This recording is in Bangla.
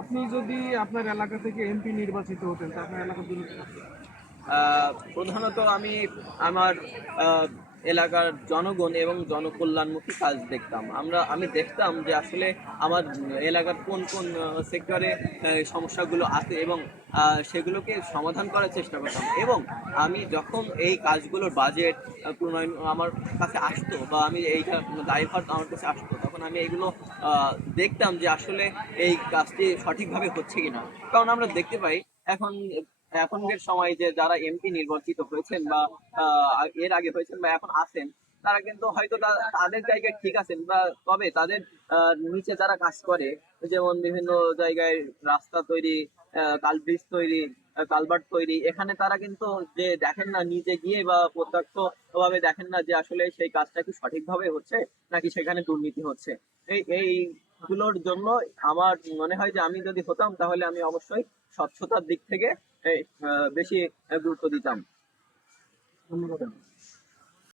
আপনি যদি আপনার এলাকা থেকে এমপি নির্বাচিত হতেন তা আপনার এলাকার জন্য কি করতেন? প্রধানত আমি আমার আহ, এলাকার জনগণ এবং জনকল্যাণমুখী কাজ দেখতাম। আমি দেখতাম যে আসলে আমার এলাকার কোন কোন সেক্টরে সমস্যাগুলো আছে, এবং সেগুলোকে সমাধান করার চেষ্টা করতাম। এবং আমি যখন এই কাজগুলোর বাজেট প্রণয়ন আমার কাছে আসতো, বা আমি এইটা দায়ভার আমার কাছে আসতো, তখন আমি এগুলো আহ, দেখতাম যে আসলে এই কাজটি সঠিকভাবে হচ্ছে কিনা। কারণ আমরা দেখতে পাই এখন এখনকার সময় যে যারা এমপি নির্বাচিত হয়েছেন, বা এর আগে হয়েছেন, বা এখন আছেন, তারা কিন্তু হয়তো তাদের জায়গায় ঠিক আছেন, বা তবে তাদের নিচে যারা কাজ করে, যেমন বিভিন্ন জায়গায় রাস্তা তৈরি, কালব্রিজ তৈরি, কালভার্ট তৈরি, এখানে তারা কিন্তু যে দেখেন না নিজে গিয়ে, বা প্রত্যক্ষ ভাবে দেখেন না যে আসলে সেই কাজটা কি সঠিকভাবে হচ্ছে নাকি সেখানে দুর্নীতি হচ্ছে। এই গুলোর জন্য আমার মনে হয় যে আমি যদি হতাম তাহলে আমি অবশ্যই স্বচ্ছতার দিক থেকে এই, বেশি গুরুত্ব দিতাম। ধন্যবাদ।